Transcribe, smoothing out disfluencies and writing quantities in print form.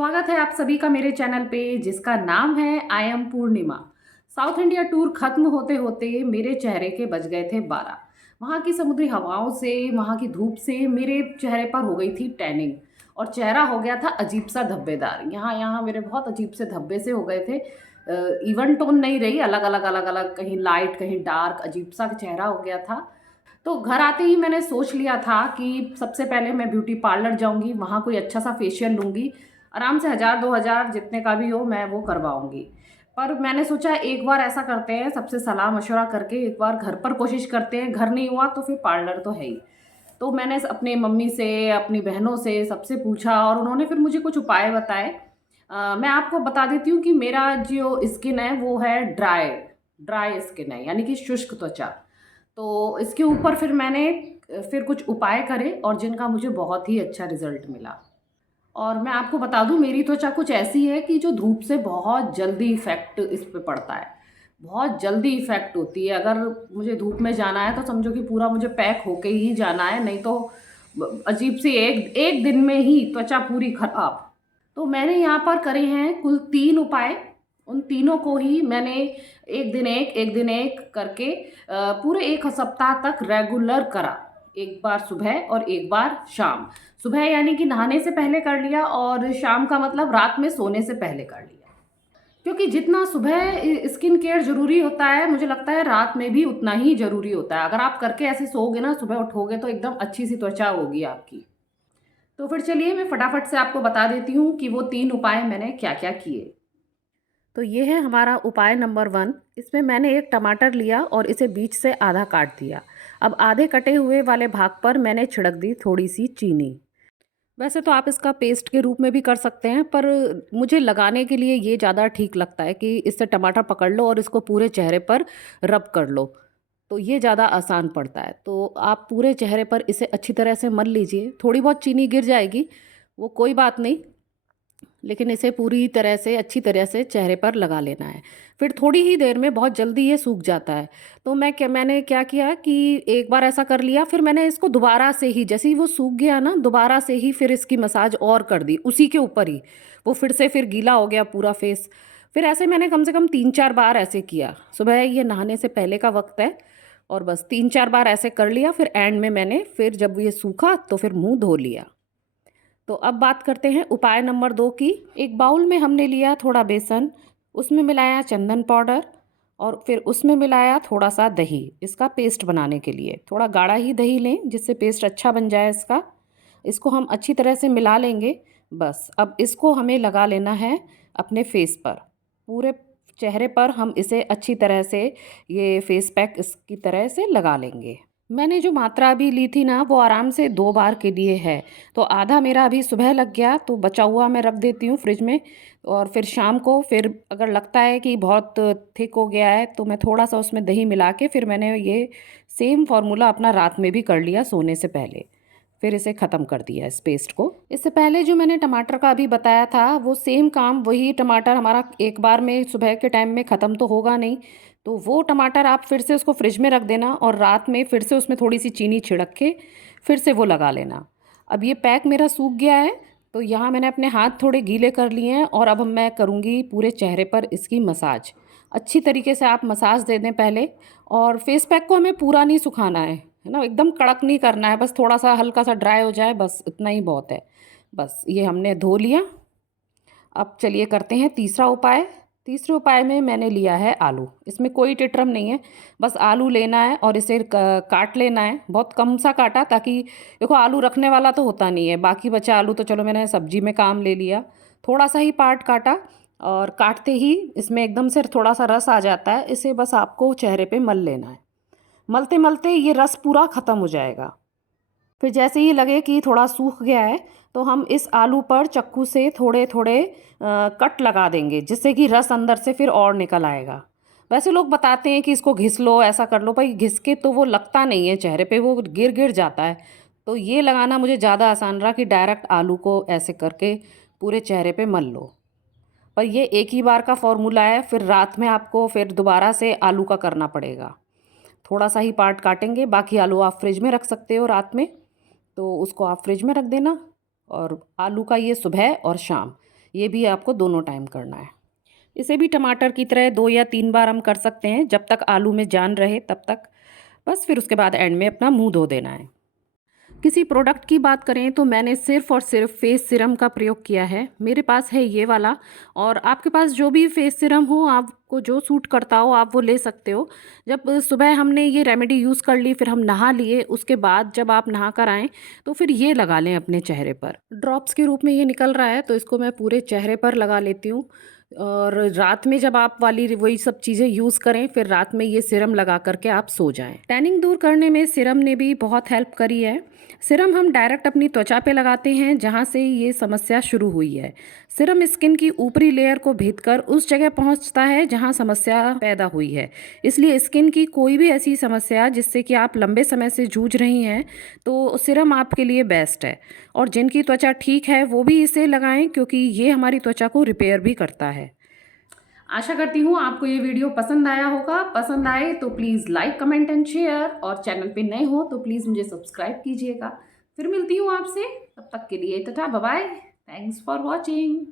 स्वागत है आप सभी का मेरे चैनल पे जिसका नाम है I am Purnima. South India tour खत्म होते होते मेरे चेहरे के बज गए थे 12। वहाँ की समुद्री हवाओं से, वहाँ की धूप से मेरे चेहरे पर हो गई थी टैनिंग और चेहरा हो गया था अजीब सा धब्बेदार। यहाँ यहाँ मेरे बहुत अजीब से धब्बे से हो गए थे। इवन टोन नहीं रही, अलग अलग, कहीं लाइट कहीं डार्क, अजीब सा चेहरा हो गया था। तो घर आते ही मैंने सोच लिया था कि सबसे पहले मैं ब्यूटी पार्लर जाऊंगी, वहाँ कोई अच्छा सा फेशियल लूँगी, आराम से 1000-2000 जितने का भी हो मैं वो करवाऊंगी। पर मैंने सोचा एक बार ऐसा करते हैं, सबसे सलाह मशवरा करके एक बार घर पर कोशिश करते हैं, घर नहीं हुआ तो फिर पार्लर तो है ही। तो मैंने अपने मम्मी से, अपनी बहनों से, सबसे पूछा और उन्होंने फिर मुझे कुछ उपाय बताए। मैं आपको बता देती हूँ कि मेरा जो स्किन है वो है ड्राई ड्राई स्किन है, यानी कि शुष्क त्वचा। तो इसके ऊपर फिर मैंने फिर कुछ उपाय करे और जिनका मुझे बहुत ही अच्छा रिजल्ट मिला। और मैं आपको बता दूं, मेरी त्वचा कुछ ऐसी है कि जो धूप से बहुत जल्दी इफ़ेक्ट इस पे पड़ता है, बहुत जल्दी इफ़ेक्ट होती है। अगर मुझे धूप में जाना है तो समझो कि पूरा मुझे पैक होके ही जाना है, नहीं तो अजीब सी एक एक दिन में ही त्वचा पूरी खराब। तो मैंने यहाँ पर करे हैं कुल 3 उपाय। उन तीनों को ही मैंने एक दिन एक करके पूरे 1 सप्ताह तक रेगुलर करा। एक बार सुबह और एक बार शाम। सुबह यानी कि नहाने से पहले कर लिया और शाम का मतलब रात में सोने से पहले कर लिया। क्योंकि जितना सुबह स्किन केयर ज़रूरी होता है, मुझे लगता है रात में भी उतना ही ज़रूरी होता है। अगर आप करके ऐसे सोओगे ना, सुबह उठोगे तो एकदम अच्छी सी त्वचा होगी आपकी। तो फिर चलिए मैं फटाफट से आपको बता देती हूँ कि वो 3 उपाय मैंने क्या क्या किए। तो ये है हमारा उपाय नंबर 1। इसमें मैंने एक टमाटर लिया और इसे बीच से आधा काट दिया। अब आधे कटे हुए वाले भाग पर मैंने छिड़क दी थोड़ी सी चीनी। वैसे तो आप इसका पेस्ट के रूप में भी कर सकते हैं, पर मुझे लगाने के लिए ये ज़्यादा ठीक लगता है कि इससे टमाटर पकड़ लो और इसको पूरे चेहरे पर रब कर लो, तो ये ज़्यादा आसान पड़ता है। तो आप पूरे चेहरे पर इसे अच्छी तरह से मल लीजिए। थोड़ी बहुत चीनी गिर जाएगी, वो कोई बात नहीं, लेकिन इसे पूरी तरह से अच्छी तरह से चेहरे पर लगा लेना है। फिर थोड़ी ही देर में बहुत जल्दी ये सूख जाता है। तो मैंने क्या किया कि एक बार ऐसा कर लिया, फिर मैंने इसको दोबारा से ही, जैसे ही वो सूख गया ना, दोबारा से ही फिर इसकी मसाज और कर दी उसी के ऊपर ही। वो फिर से फिर गीला हो गया पूरा फेस। फिर ऐसे मैंने कम से कम 3-4 बार ऐसे किया। सुबह ये नहाने से पहले का वक्त है और बस 3-4 बार ऐसे कर लिया। फिर एंड में मैंने फिर जब ये सूखा तो फिर मुँह धो लिया। तो अब बात करते हैं उपाय नंबर 2 की। एक बाउल में हमने लिया थोड़ा बेसन, उसमें मिलाया चंदन पाउडर और फिर उसमें मिलाया थोड़ा सा दही, इसका पेस्ट बनाने के लिए। थोड़ा गाढ़ा ही दही लें जिससे पेस्ट अच्छा बन जाए इसका। इसको हम अच्छी तरह से मिला लेंगे। बस अब इसको हमें लगा लेना है अपने फेस पर। पूरे चेहरे पर हम इसे अच्छी तरह से ये फेस पैक इसकी तरह से लगा लेंगे। मैंने जो मात्रा अभी ली थी ना, वो आराम से 2 बार के लिए है। तो आधा मेरा अभी सुबह लग गया, तो बचा हुआ मैं रख देती हूँ फ्रिज में। और फिर शाम को फिर अगर लगता है कि बहुत थिक हो गया है तो मैं थोड़ा सा उसमें दही मिला के फिर मैंने ये सेम फार्मूला अपना रात में भी कर लिया सोने से पहले। फिर इसे ख़त्म कर दिया इस पेस्ट को। इससे पहले जो मैंने टमाटर का अभी बताया था, वो सेम काम, वही टमाटर हमारा एक बार में सुबह के टाइम में ख़त्म तो होगा नहीं। तो वो टमाटर आप फिर से उसको फ्रिज में रख देना और रात में फिर से उसमें थोड़ी सी चीनी छिड़क के फिर से वो लगा लेना। अब ये पैक मेरा सूख गया है, तो यहाँ मैंने अपने हाथ थोड़े गीले कर लिए हैं और अब मैं करूँगी पूरे चेहरे पर इसकी मसाज। अच्छी तरीके से आप मसाज दे दें पहले। और फेस पैक को हमें पूरा नहीं सुखाना है ना, एकदम कड़क नहीं करना है, बस थोड़ा सा हल्का सा ड्राई हो जाए, बस इतना ही बहुत है। बस ये हमने धो लिया। अब चलिए करते हैं तीसरा उपाय। तीसरे उपाय में मैंने लिया है आलू। इसमें कोई टिटरम नहीं है, बस आलू लेना है और इसे काट लेना है। बहुत कम सा काटा, ताकि देखो आलू रखने वाला तो होता नहीं है, बाकी बचा आलू तो चलो मैंने सब्जी में काम ले लिया। थोड़ा सा ही पार्ट काटा और काटते ही इसमें एकदम से थोड़ा सा रस आ जाता है। इसे बस आपको चेहरे पे मल लेना है। मलते मलते ये रस पूरा ख़त्म हो जाएगा। फिर जैसे ही लगे कि थोड़ा सूख गया है, तो हम इस आलू पर चाकू से थोड़े थोड़े कट लगा देंगे, जिससे कि रस अंदर से फिर और निकल आएगा। वैसे लोग बताते हैं कि इसको घिस लो, ऐसा कर लो, भाई घिस के तो वो लगता नहीं है चेहरे पे, वो गिर गिर जाता है। तो ये लगाना मुझे ज़्यादा आसान रहा कि डायरेक्ट आलू को ऐसे करके पूरे चेहरे पे मल लो। पर ये एक ही बार का फॉर्मूला है, फिर रात में आपको फिर दोबारा से आलू का करना पड़ेगा। थोड़ा सा ही पार्ट काटेंगे, बाकी आलू आप फ्रिज में रख सकते हो रात में, तो उसको आप फ्रिज में रख देना। और आलू का ये सुबह और शाम ये भी आपको दोनों टाइम करना है। इसे भी टमाटर की तरह 2 या 3 बार हम कर सकते हैं, जब तक आलू में जान रहे तब तक। बस फिर उसके बाद एंड में अपना मुंह धो देना है। किसी प्रोडक्ट की बात करें तो मैंने सिर्फ़ और सिर्फ फेस सीरम का प्रयोग किया है। मेरे पास है ये वाला, और आपके पास जो भी फेस सीरम हो, आपको जो सूट करता हो आप वो ले सकते हो। जब सुबह हमने ये रेमेडी यूज़ कर ली, फिर हम नहा लिए, उसके बाद जब आप नहा कर आएँ तो फिर ये लगा लें अपने चेहरे पर। ड्रॉप्स के रूप में ये निकल रहा है तो इसको मैं पूरे चेहरे पर लगा लेती हूँ। और रात में जब आप वाली वही सब चीज़ें यूज़ करें, फिर रात में ये सीरम लगा करके आप सो जाएं। टैनिंग दूर करने में सीरम ने भी बहुत हेल्प करी है। सीरम हम डायरेक्ट अपनी त्वचा पे लगाते हैं जहाँ से ये समस्या शुरू हुई है। सीरम स्किन की ऊपरी लेयर को भेदकर उस जगह पहुँचता है जहाँ समस्या पैदा हुई है। इसलिए स्किन की कोई भी ऐसी समस्या जिससे कि आप लंबे समय से जूझ रही हैं, तो सीरम आपके लिए बेस्ट है। और जिनकी त्वचा ठीक है वो भी इसे लगाएं, क्योंकि ये हमारी त्वचा को रिपेयर भी करता है। आशा करती हूँ आपको ये वीडियो पसंद आया होगा। पसंद आए तो please like, comment and share, और चैनल पे नए हो तो प्लीज़ मुझे सब्सक्राइब कीजिएगा। फिर मिलती हूँ आपसे, तब तक के लिए tata bye bye. Thanks for watching.